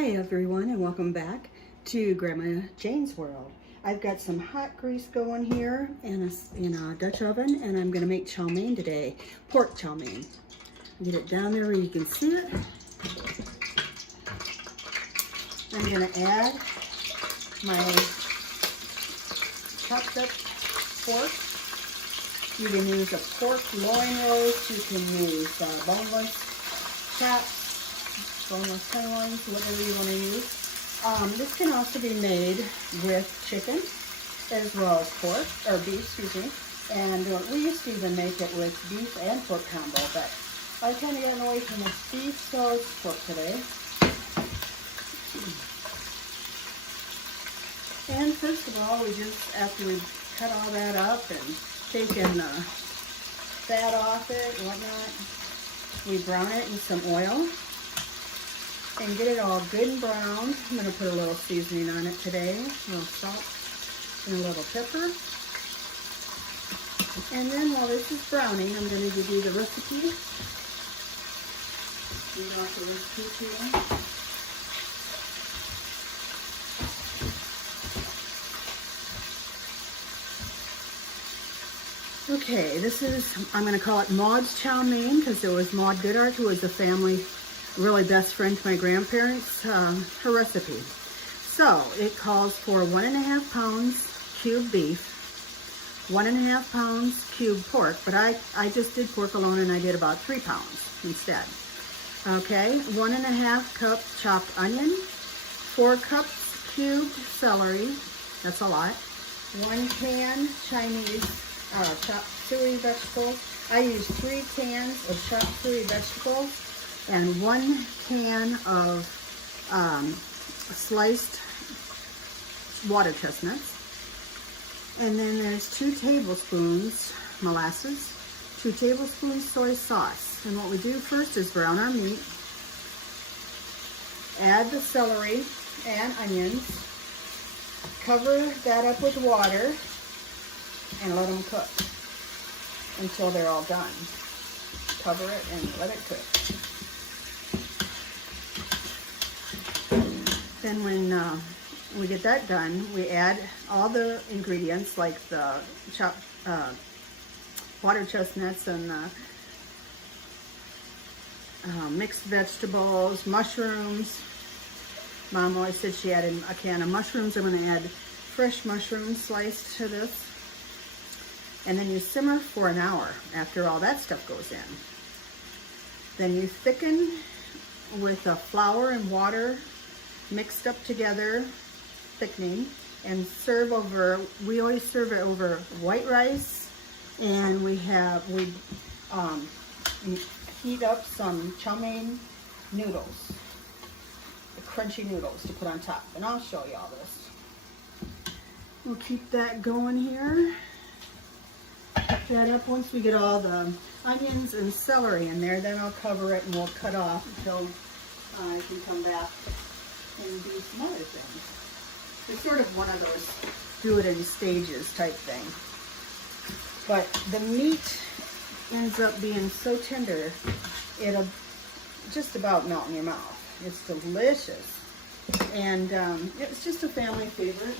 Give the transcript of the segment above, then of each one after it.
Hi everyone, and welcome back to Grandma Jane's World. I've got some hot grease going here in a Dutch oven, and I'm going to make chow mein today, pork chow mein. Get it down there where you can see it. I'm going to add my chopped up pork. You can use a pork loin roast, you can use boneless chops, boneless tenderloins, whatever you want to use. This can also be made with chicken as well as pork, or beef, excuse me. And we used to even make it with beef and pork combo, but I've kind of gotten away from the beef, so it's pork today. And first of all, we just, after we cut all that up and taken the fat off it and whatnot, we brown it in some oil and get it all good and browned. I'm going to put a little seasoning on it today, a little salt and a little pepper. And then while this is browning, I'm going to give you the recipe. Read off the recipe here. Okay, this is, I'm going to call it Maude's chow mein, because it was Maude Goodart, who was a family really best friend to my grandparents, her recipe. So it calls for 1.5 pounds cubed beef, 1.5 pounds cubed pork, but I just did pork alone and I did about 3 pounds instead. Okay, 1.5 cup chopped onion, 4 cups cubed celery, that's a lot, 1 can Chinese Chop Suey vegetables. I use 3 cans of Chop Suey vegetables and 1 can of sliced water chestnuts. And then there's 2 tablespoons molasses, 2 tablespoons soy sauce. And what we do first is brown our meat, add the celery and onions, cover that up with water, and let them cook until they're all done. Cover it and let it cook. Then when we get that done, we add all the ingredients like the chopped water chestnuts and the mixed vegetables, mushrooms. Mom always said she added a can of mushrooms. I'm going to add fresh mushrooms sliced to this. And then you simmer for an hour after all that stuff goes in. Then you thicken with flour and water mixed up together, thickening, and serve over, we always serve it over white rice, and we heat up some chow mein noodles, the crunchy noodles to put on top, and I'll show you all this. We'll keep that going here. That up. Once we get all the onions and celery in there, then I'll cover it and we'll cut off until I can come back and do some other things. It's sort of one of those do it in stages type thing. But the meat ends up being so tender, it'll just about melt in your mouth. It's delicious. And it's just a family favorite.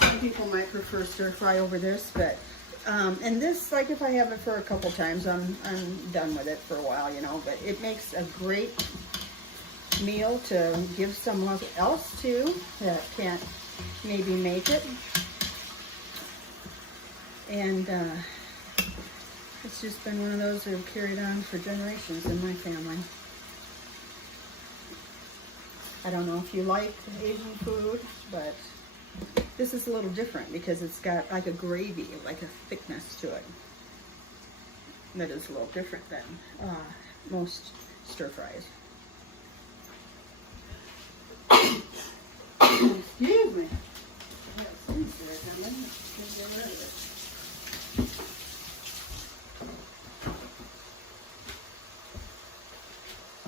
Some people might prefer stir fry over this, but and this, like if I have it for a couple times, I'm done with it for a while, you know, but it makes a great meal to give someone else to that can't maybe make it. And it's just been one of those that have carried on for generations in my family. I don't know if you like Asian food, but this is a little different because it's got like a gravy, like a thickness to it. That is a little different than most stir fries. Excuse me.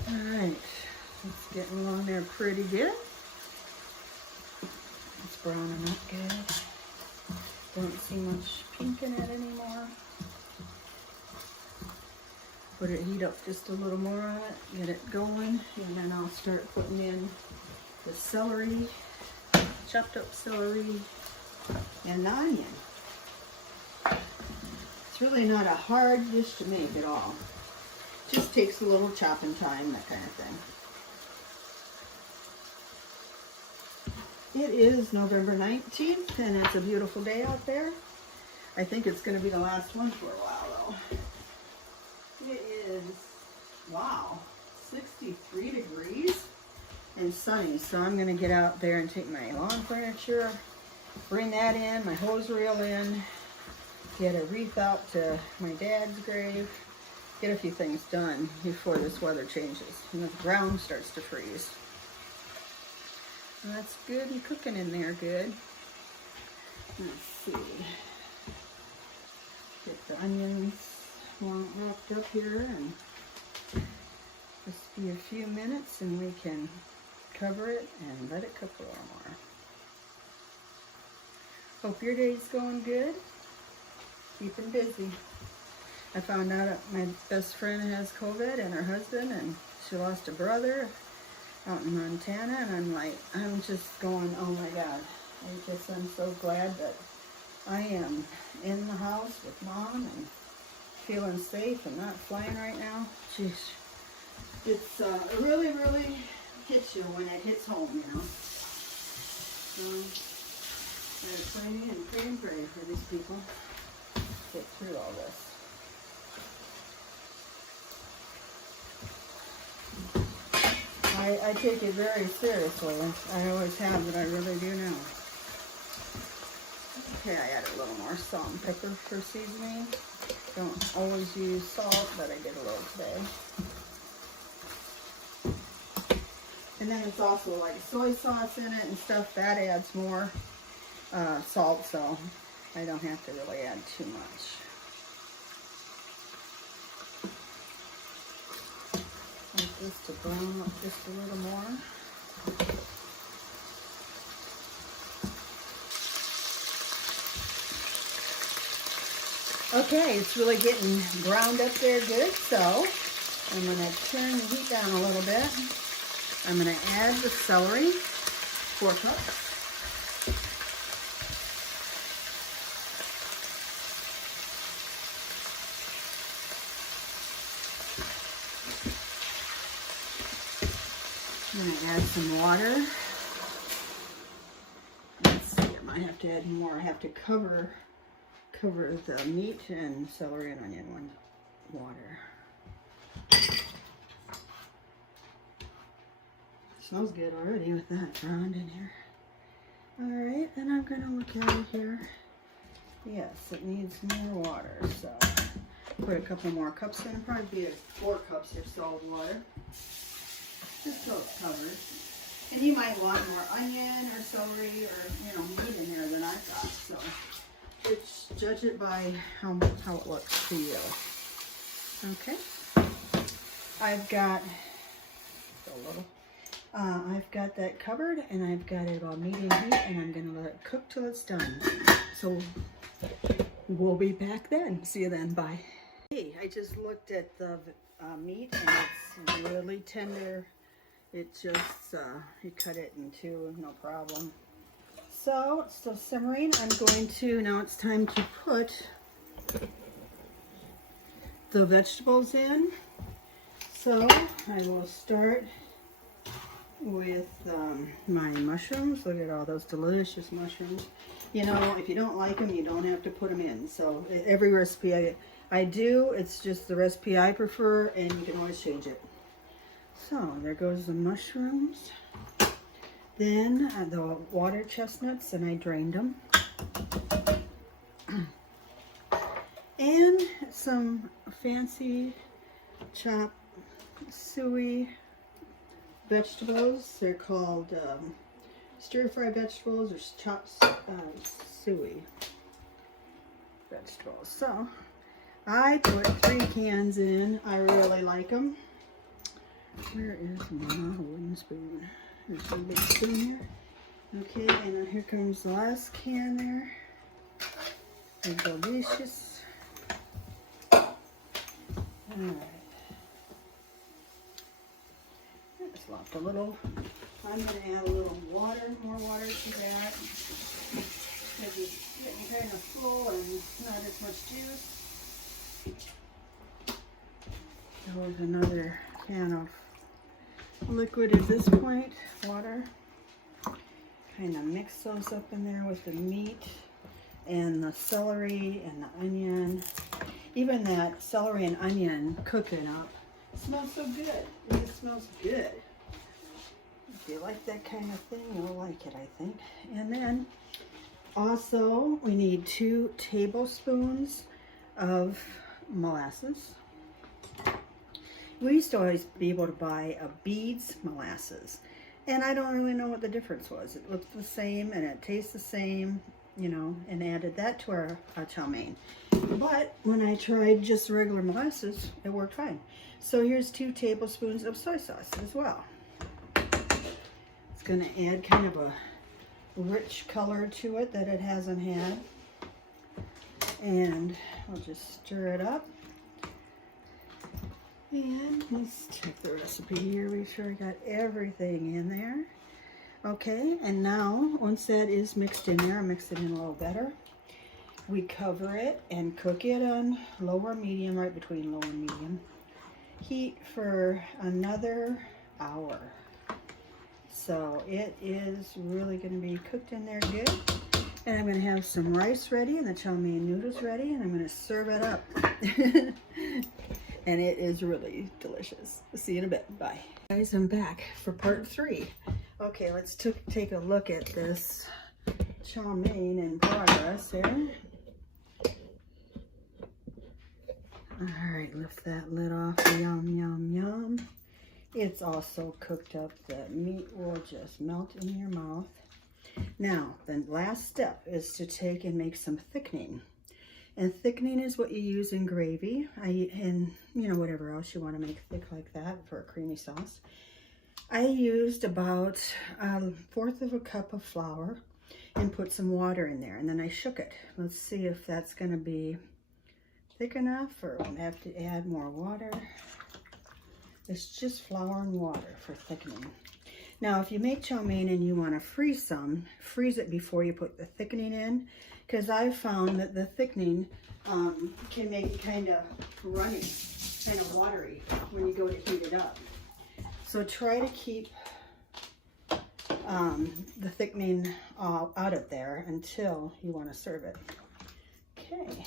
Alright, it's getting along there pretty good. It's browning up good. Don't see much pink in it anymore. Put it, heat up just a little more on it, get it going, and then I'll start putting in the celery, chopped up celery, and the onion. It's really not a hard dish to make at all. Just takes a little chopping time, that kind of thing. It is November 19th, and it's a beautiful day out there. I think it's going to be the last one for a while, though. It is, wow, 63 degrees and sunny. So I'm going to get out there and take my lawn furniture, bring that in, my hose reel in, get a wreath out to my dad's grave, get a few things done before this weather changes and the ground starts to freeze. And that's good and cooking in there good. Let's see. Get the onions wrapped up here, and just be a few minutes and we can cover it and let it cook a little more. Hope your day's going good. Keeping busy. I found out that my best friend has COVID and her husband, and she lost a brother out in Montana, and I'm just going, oh my God. I guess I'm so glad that I am in the house with Mom and feeling safe and not flying right now. Jeez. It's really, really hits you when it hits home, you know. Gotta pray and pray for these people. Get through all this. I take it very seriously. I always have, but I really do now. Okay, I added a little more salt and pepper for seasoning. Don't always use salt, but I did a little today. And then it's also like soy sauce in it and stuff. That adds more salt, so I don't have to really add too much. Like this to brown up just a little more. Okay, it's really getting browned up there good, so I'm going to turn the heat down a little bit. I'm going to add the celery, 4 cups. I'm going to add some water. Let's see, I might have to add more. I have to cover the meat and celery and onion with water. Smells good already with that browned in here. Alright, then I'm going to look at it here. Yes, it needs more water, so put a couple more cups in. Probably be 4 cups or so of water. Just so it's covered. And you might want more onion or celery or, meat in there than I've got. So it's, judge it by how it looks to you. Okay. I've got that covered, and I've got it on medium heat, and I'm going to let it cook till it's done. So we'll be back then. See you then. Bye. Hey, I just looked at the meat, and it's really tender. It just, you cut it in 2, no problem. So, it's still simmering. I'm going to, now it's time to put the vegetables in. So, I will start with my mushrooms. Look at all those delicious mushrooms. You know, if you don't like them, you don't have to put them in. So, every recipe I do, it's just the recipe I prefer, and you can always change it. So, there goes the mushrooms. Then the water chestnuts, and I drained them. And some fancy Chop Suey vegetables. They're called stir-fry vegetables or Chop Suey vegetables. So, I put 3 cans in. I really like them. Where is my wooden spoon? There's a big spoon here. Okay, and then here comes the last can there. They're delicious. Alright. about the little, I'm going to add a little water, more water to that. Because it's getting kind of full and not as much juice. There was another can of liquid at this point, water. Kind of mix those up in there with the meat and the celery and the onion. Even that celery and onion cooking up smells so good. It just smells good. If you like that kind of thing, you'll like it, I think. And then also we need 2 tablespoons of molasses. We used to always be able to buy a beads molasses. And I don't really know what the difference was. It looked the same and it tastes the same, you know, and added that to our chow mein. But when I tried just regular molasses, it worked fine. So here's 2 tablespoons of soy sauce as well. It's going to add kind of a rich color to it that it hasn't had. And I'll just stir it up. And let's check the recipe here, make sure I got everything in there. Okay, and now once that is mixed in there, I'll mix it in a little better. We cover it and cook it on low or medium, right between low and medium heat for another hour. So it is really going to be cooked in there good. And I'm going to have some rice ready and the chow mein noodles ready, and I'm going to serve it up. And it is really delicious. See you in a bit. Bye. Guys, I'm back for part 3. Okay, let's take a look at this chow mein in progress here. Alright, lift that lid off. Yum, yum, yum. It's also cooked up. The meat will just melt in your mouth. Now, the last step is to take and make some thickening. And thickening is what you use in gravy, and you know, whatever else you want to make thick like that for a creamy sauce. I used about 1/4 of a cup of flour and put some water in there, and then I shook it. Let's see if that's going to be thick enough, or I'll have to add more water. It's just flour and water for thickening. Now, if you make chow mein and you want to freeze some, freeze it before you put the thickening in, because I've found that the thickening can make it kind of runny, kind of watery when you go to heat it up. So try to keep the thickening out of there until you want to serve it. Okay,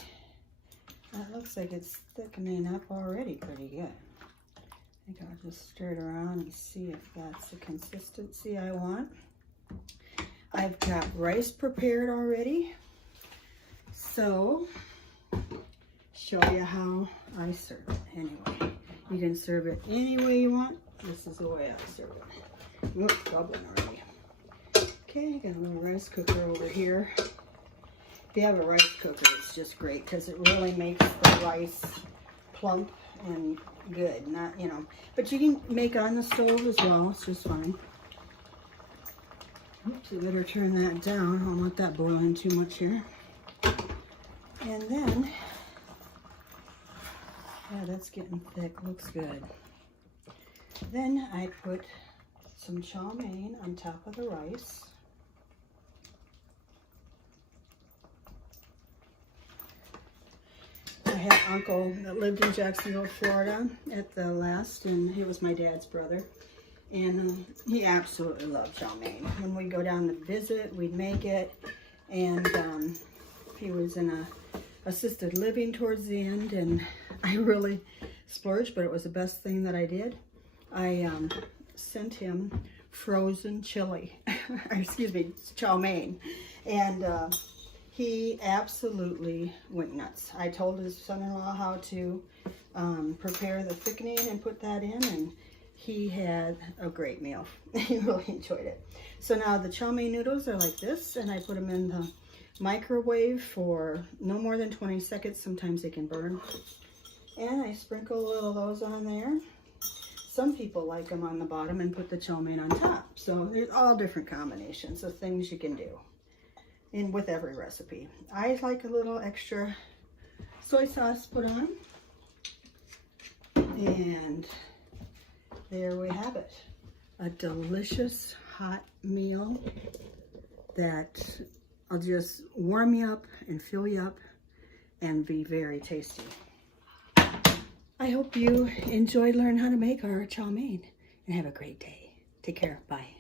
that looks like it's thickening up already pretty good. I think I'll just stir it around and see if that's the consistency I want. I've got rice prepared already. So, show you how I serve it. Anyway, you can serve it any way you want. This is the way I serve it. Oops, bubbling already. Okay, got a little rice cooker over here. If you have a rice cooker, it's just great because it really makes the rice plump and good. Not, you know, but you can make on the stove as well. It's just fine. Oops, you better turn that down. I don't want that boiling too much here. And then, yeah, that's getting thick, looks good. Then I put some chow mein on top of the rice. I had an uncle that lived in Jacksonville, Florida at the last, and he was my dad's brother. And he absolutely loved chow mein. When we'd go down to visit, we'd make it. And he was in a assisted living towards the end, and I really splurged, but it was the best thing that I did. I sent him frozen chili, excuse me, chow mein, and he absolutely went nuts. I told his son-in-law how to prepare the thickening and put that in, and he had a great meal. He really enjoyed it. So now the chow mein noodles are like this, and I put them in the microwave for no more than 20 seconds. Sometimes they can burn. And I sprinkle a little of those on there. Some people like them on the bottom and put the chow mein on top. So there's all different combinations of things you can do in with every recipe. I like a little extra soy sauce put on. And there we have it. a delicious hot meal that will just warm you up and fill you up and be very tasty. I hope you enjoyed learning how to make our chow mein and have a great day. Take care. Bye.